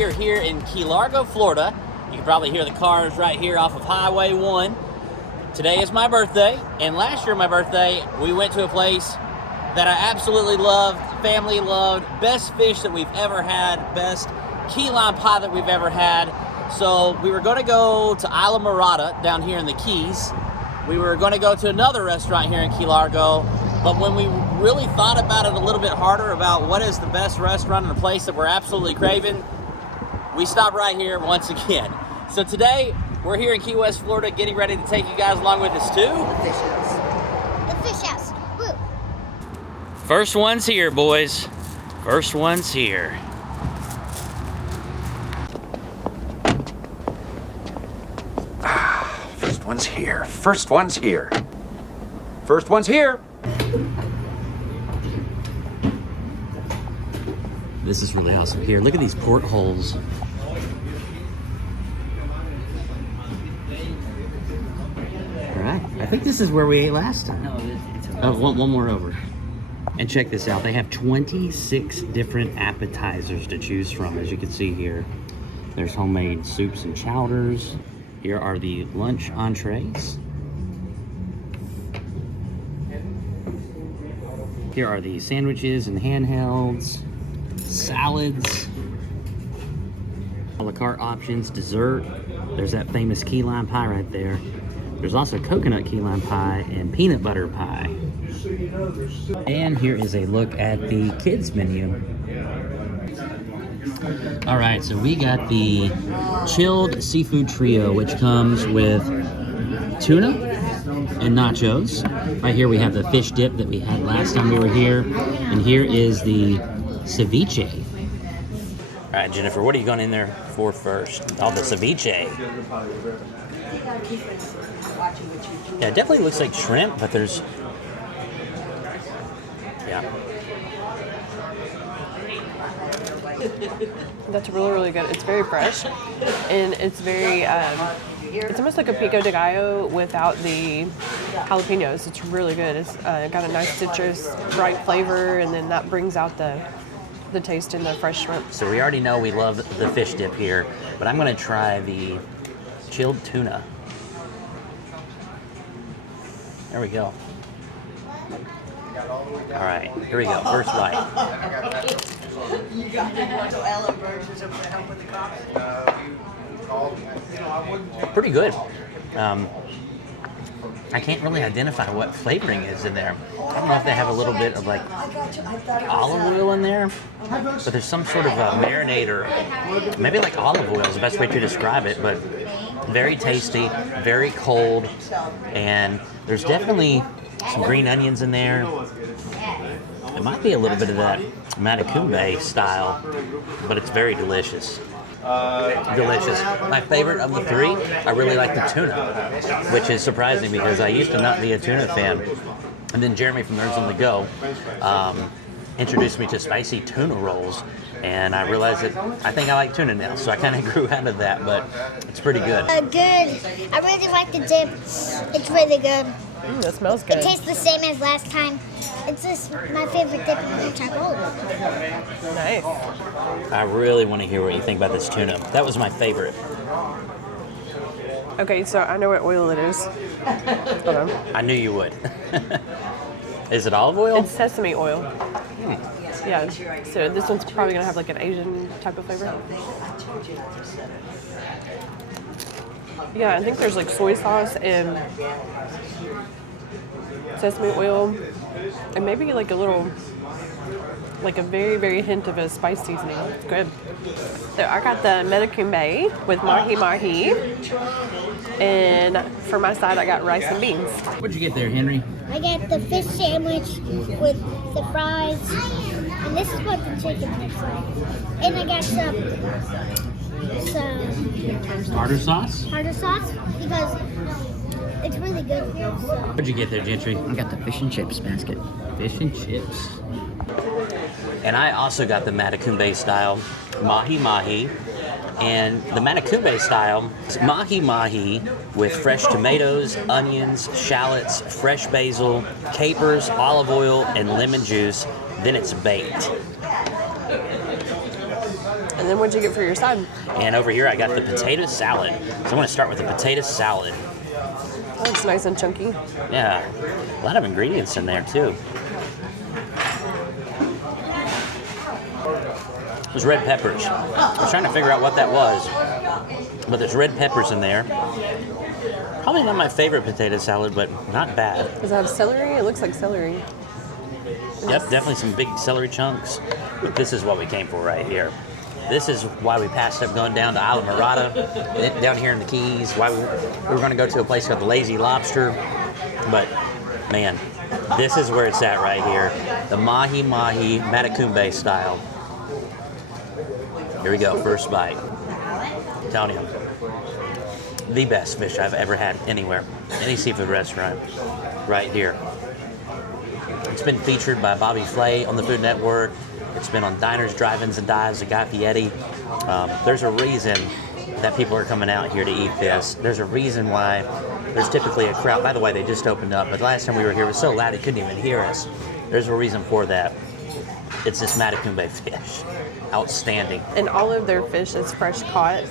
we are here in Key Largo, Florida. You can probably hear the cars right here off of Highway 1. Today is my birthday, and last year my birthday, we went to a place that I absolutely loved, family loved, best fish that we've ever had, best key lime pie that we've ever had. So we were gonna go to Isla Mirada down here in the Keys. We were gonna go to another restaurant here in Key Largo, but when we really thought about it a little bit harder about what is the best restaurant and a place that we're absolutely craving, we stopped right here once again. So today, we're here in Key West, Florida, getting ready to take you guys along with us to the fish house. The fish house. Woo. First one's here, boys. First one's here. First one's here. First one's here. First one's here. This is really awesome. Here, look at these portholes. All right, I think this is where we ate last time. No, it's one more over. And check this out. They have 26 different appetizers to choose from, as you can see here. There's homemade soups and chowders. Here are the lunch entrees. Here are the sandwiches and handhelds, salads, a la carte options, dessert. There's that famous key lime pie right there. There's also coconut key lime pie and peanut butter pie. And here is a look at the kids menu. All right, so we got the chilled seafood trio, which comes with tuna and nachos. Right here we have the fish dip that we had last time we were here. And here is the ceviche. All right, Jennifer, what are you going in there for first? Oh, the ceviche. Yeah, it definitely looks like shrimp, but there's... Yeah. That's really, really good. It's very fresh, and it's very, it's almost like a pico de gallo without the jalapenos. It's really good. It's got a nice citrus, bright flavor, and then that brings out the taste in the fresh shrimp. So we already know we love the fish dip here, but I'm going to try the chilled tuna. There we go. All right, here we go. First bite. Pretty good. I can't really identify what flavoring is in there. I don't know if they have a little bit of like olive oil in there, but there's some sort of marinade or maybe like olive oil is the best way to describe it, but very tasty, very cold, and there's definitely some green onions in there. It might be a little bit of that Matacumbe style, but it's very delicious. Delicious. My favorite of the three, I really like the tuna, which is surprising because I used to not be a tuna fan. And then Jeremy from Nerds on the Go introduced me to spicy tuna rolls, and I realized that I think I like tuna now, so I kind of grew out of that, but it's pretty good. Good. I really like the dip. It's really good. That smells good. It tastes the same as last time. It's just my favorite dip in the chocolate. Nice. I really want to hear what you think about this tuna. That was my favorite. Okay, so I know what oil it is. Hold on. I knew you would. Is it olive oil? It's sesame oil. Yeah, so this one's probably going to have like an Asian type of flavor. Yeah, I think there's like soy sauce and sesame oil and maybe like a little, like a very, very hint of a spice seasoning. It's good. So I got the Matacumbe with mahi-mahi, and for my side I got rice and beans. What'd you get there, Henry? I got the fish sandwich with the fries, and this is what the chicken looks like. And I got some Tartar sauce? tartar sauce because it's really good. So. What'd you get there, Gentry? I got the fish and chips basket. Fish and chips. And I also got the Matacumbe style mahi-mahi. And the Matacumbe style is mahi-mahi with fresh tomatoes, onions, shallots, fresh basil, capers, olive oil, and lemon juice. Then it's baked. And then what'd you get for your side? And over here I got the potato salad. So I'm gonna start with the potato salad. Oh, it's nice and chunky. Yeah, a lot of ingredients in there too. There's red peppers. I was trying to figure out what that was, but there's red peppers in there. Probably not my favorite potato salad, but not bad. Does it have celery? It looks like celery. Yep, definitely some big celery chunks. But this is what we came for right here. This is why we passed up going down to Isla Morada, down here in the Keys. Why we were going to go to a place called the Lazy Lobster. But, man, this is where it's at right here. The Mahi Mahi Matacumbe style. Here we go, first bite. I'm telling you, the best fish I've ever had anywhere. Any seafood restaurant. Right here. It's been featured by Bobby Flay on the Food Network. It's been on Diners, Drive-Ins, and Dives, the Guy Fieri. There's a reason that people are coming out here to eat this. There's a reason why there's typically a crowd. By the way, they just opened up, but the last time we were here, it was so loud they couldn't even hear us. There's a reason for that. It's this Matacumbe fish. Outstanding. And all of their fish is fresh caught.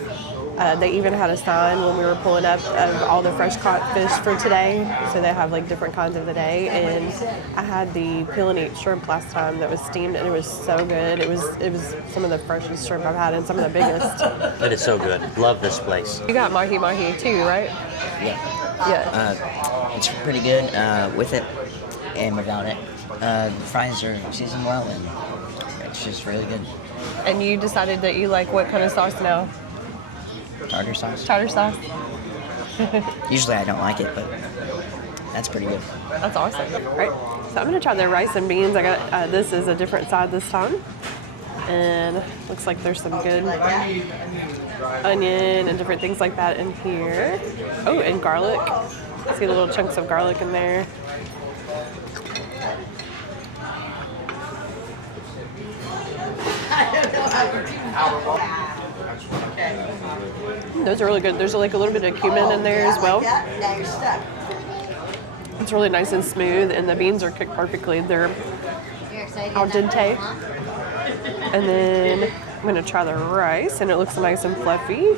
They even had a sign when we were pulling up of all the fresh caught fish for today. So they have like different kinds of the day. And I had the peel and eat shrimp last time that was steamed, and it was so good. It was some of the freshest shrimp I've had and some of the biggest. It is so good. Love this place. You got mahi mahi too, right? Yeah. Yeah. It's pretty good with it and without it. The fries are seasoned well, and it's just really good. And you decided that you like what kind of sauce now? Tartar sauce. Tartar sauce. Usually I don't like it, but that's pretty good. That's awesome. Right. So I'm gonna try the rice and beans. I got this is a different side this time, and looks like there's some good onion and different things like that in here. Oh, and garlic. See the little chunks of garlic in there. Those are really good. There's like a little bit of cumin in there as well. It's really nice and smooth, and the beans are cooked perfectly. They're al dente. And then I'm gonna try the rice, and it looks nice and fluffy.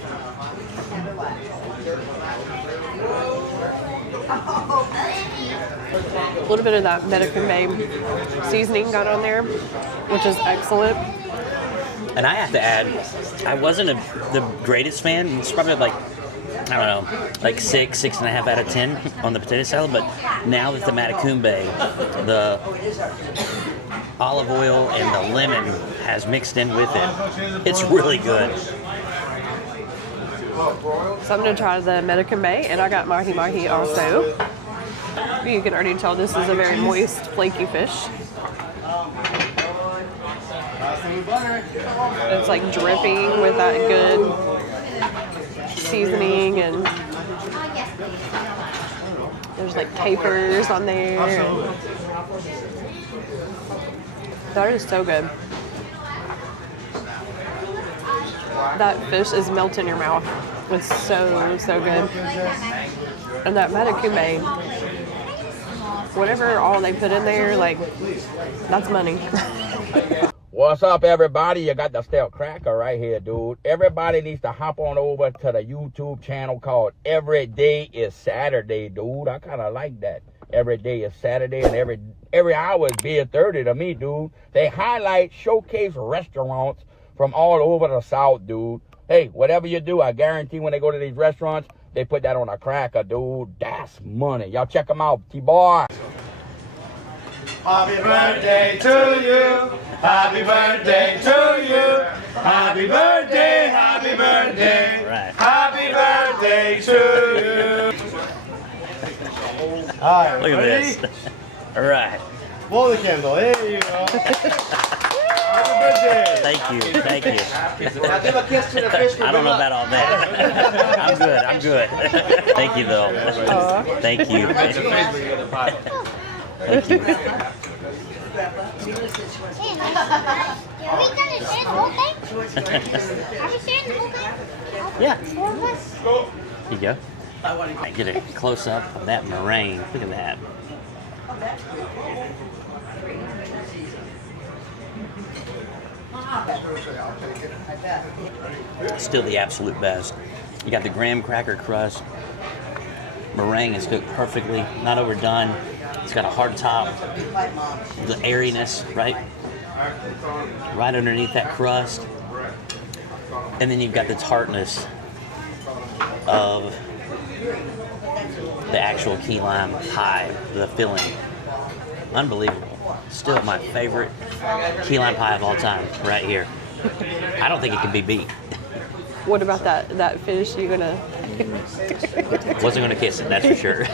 A little bit of that Matacumbe seasoning got on there, which is excellent. And I have to add, I wasn't the greatest fan. It's probably like, I don't know, like 6.5 out of 10 on the potato salad. But now that the Matacumbe, the olive oil and the lemon has mixed in with it, it's really good. So I'm going to try the Matacumbe, and I got mahi mahi also. You can already tell this is a very moist, flaky fish. It's like dripping with that good seasoning, and there's like capers on there. That is so good. That fish is melt in your mouth. It's so, so good. And that Matacumbe, whatever all they put in there, like, that's money. What's up, everybody? You got the stale cracker right here, dude. Everybody needs to hop on over to the YouTube channel called Every Day is Saturday, dude. I kind of like that. Every day is Saturday, and every hour is beer 30 to me, dude. They highlight, showcase restaurants from all over the South, dude. Hey, whatever you do, I guarantee when they go to these restaurants, they put that on a cracker, dude. That's money. Y'all check them out, T-Boy. Happy birthday to you. Happy birthday to you. Happy birthday, happy birthday. Right. Happy birthday to you. All right, Look at ready? this. All right. Blow the candle. There you go. Happy birthday. Thank you. Thank you. Now give a kiss to the fish. I don't know about all that. I'm good. Thank you, though. Thank you. Thank you. Are we gonna share the whole thing? Are we sharing the whole thing? Yeah. Four of us? Here you go. I get a close up of that meringue. Look at that. Still the absolute best. You got the graham cracker crust. Meringue is cooked perfectly, not overdone. It's got a hard top, the airiness, right underneath that crust. And then you've got the tartness of the actual key lime pie, the filling. Unbelievable. Still my favorite key lime pie of all time, right here. I don't think it can be beat. What about that fish? You gonna? Wasn't gonna kiss it, that's for sure.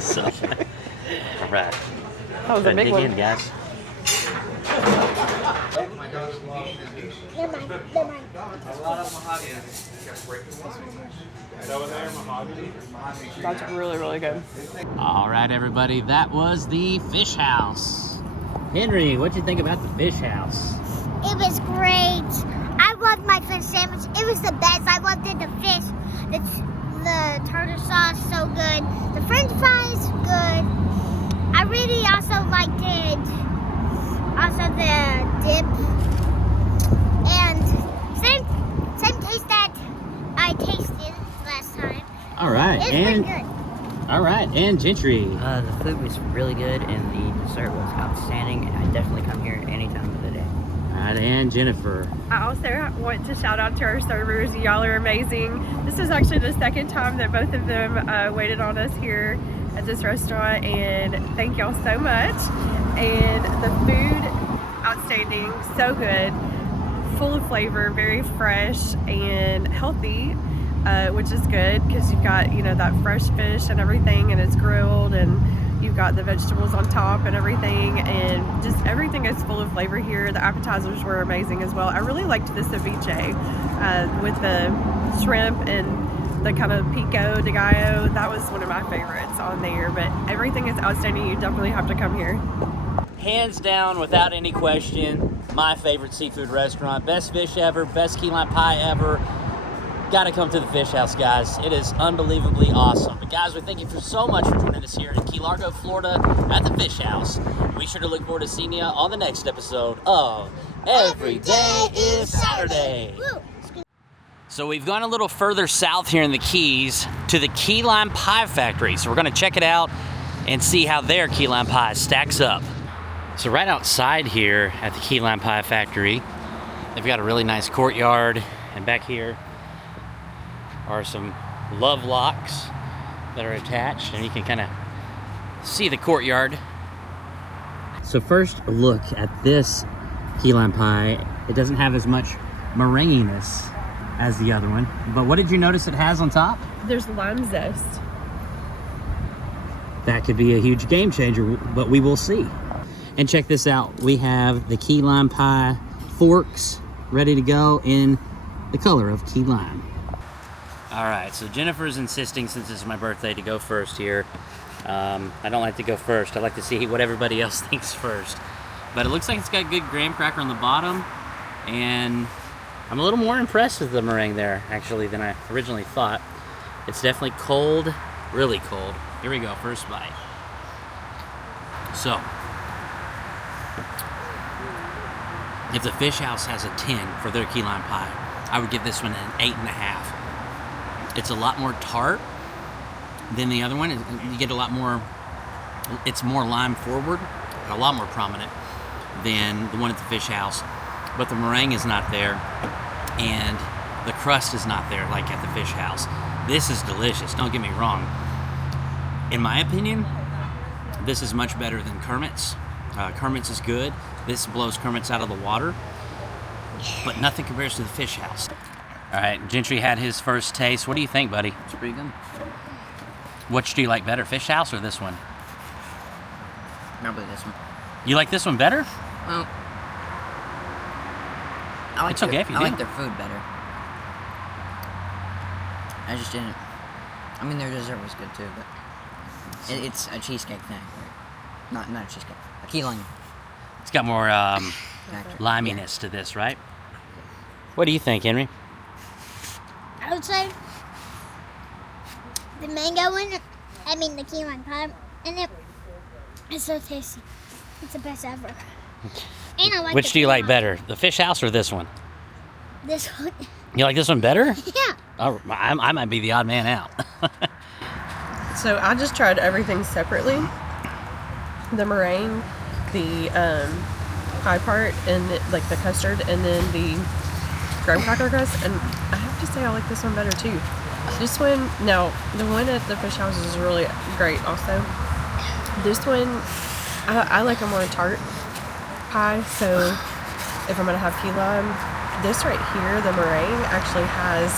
So, all right. That was a big dig one. in, guys. Never mind. That's really, really good. All right, everybody, that was the fish house. Henry, what'd you think about the fish house? It was great. I loved my fish sandwich. It was the best. I loved it. The fish, the tartar sauce, so good. The French fries, good. I really also liked it. Also the dip. And same taste that I tasted last time. All right, It's pretty good. all right, and Gentry. The food was really good, and the dessert was outstanding, and I definitely come here any time of the day. All right, and Jennifer. I also want to shout out to our servers. Y'all are amazing. This is actually the second time that both of them waited on us here at this restaurant, and thank y'all so much. And the food, outstanding, so good, full of flavor, very fresh and healthy, which is good because you've got, you know, that fresh fish and everything, and it's grilled, and you've got the vegetables on top and everything, and just everything is full of flavor here. The appetizers were amazing as well. I really liked the ceviche with the shrimp and the kind of pico de gallo. That was one of my favorites on there, but everything is outstanding. You definitely have to come here. Hands down, without any question, my favorite seafood restaurant. Best fish ever, best key lime pie ever. Gotta come to the fish house, guys. It is unbelievably awesome. But guys, we thank you so much for joining us here in Key Largo, Florida at the fish house. We sure to look forward to seeing you on the next episode of Every Day is Saturday. Woo. So we've gone a little further south here in the Keys to the Key Lime Pie Factory. So we're gonna check it out and see how their key lime pie stacks up. So right outside here at the Key Lime Pie Factory, they've got a really nice courtyard, and back here are some love locks that are attached, and you can kind of see the courtyard. So first, a look at this key lime pie. It doesn't have as much meringuiness as the other one, but what did you notice it has on top? There's lime zest. That could be a huge game changer, but we will see. And check this out. We have the key lime pie forks ready to go in the color of key lime. All right, so Jennifer's insisting, since it's my birthday, to go first here. I don't like to go first. I like to see what everybody else thinks first. But it looks like it's got good graham cracker on the bottom, and I'm a little more impressed with the meringue there, actually, than I originally thought. It's definitely cold, really cold. Here we go, first bite. So, if the fish house has a 10 for their key lime pie, I would give this one an 8.5. It's a lot more tart than the other one. You get a lot more, it's more lime forward, a lot more prominent than the one at the fish house. But the meringue is not there, and the crust is not there like at the fish house. This is delicious, don't get me wrong. In my opinion, this is much better than Kermit's. Kermit's is good. This blows Kermit's out of the water, but nothing compares to the fish house. All right, Gentry had his first taste. What do you think, buddy? It's pretty good. Which do you like better, fish house or this one? Probably this one. You like this one better? Well, I like It's okay if you I do. like their food better. I just didn't. I mean, their dessert was good too, but it's a cheesecake thing. Not a cheesecake. A key lime. It's got more Factory. liminess to this, right? What do you think, Henry? I would say the mango one, I mean the key lime pie, and it's so tasty. It's the best ever. And I like Which the do you like tuna. better, the fish house or this one? This one. You like this one better? Yeah. Oh, I might be the odd man out. So I just tried everything separately. The meringue, the pie part, and like the custard, and then the graham cracker crust. And I have to say I like this one better too. This one, now the one at the fish house is really great also. This one, I like a more tart pie, so if I'm gonna have key lime, this right here, the meringue actually has,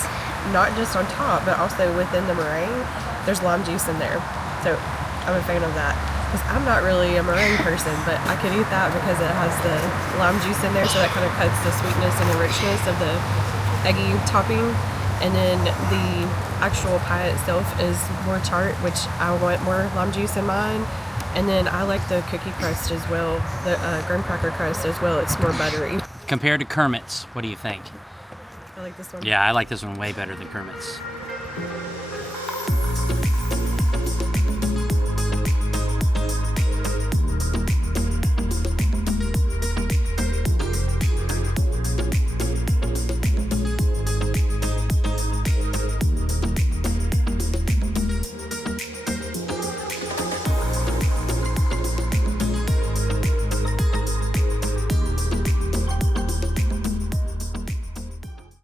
not just on top, but also within the meringue, there's lime juice in there. So I'm a fan of that. Because I'm not really a meringue person, but I could eat that because it has the lime juice in there, so that kind of cuts the sweetness and the richness of the eggy topping. And then the actual pie itself is more tart, which I want more lime juice in mine. And then I like the cookie crust as well, the graham cracker crust as well. It's more buttery. Compared to Kermit's, what do you think? I like this one. Yeah, I like this one way better than Kermit's.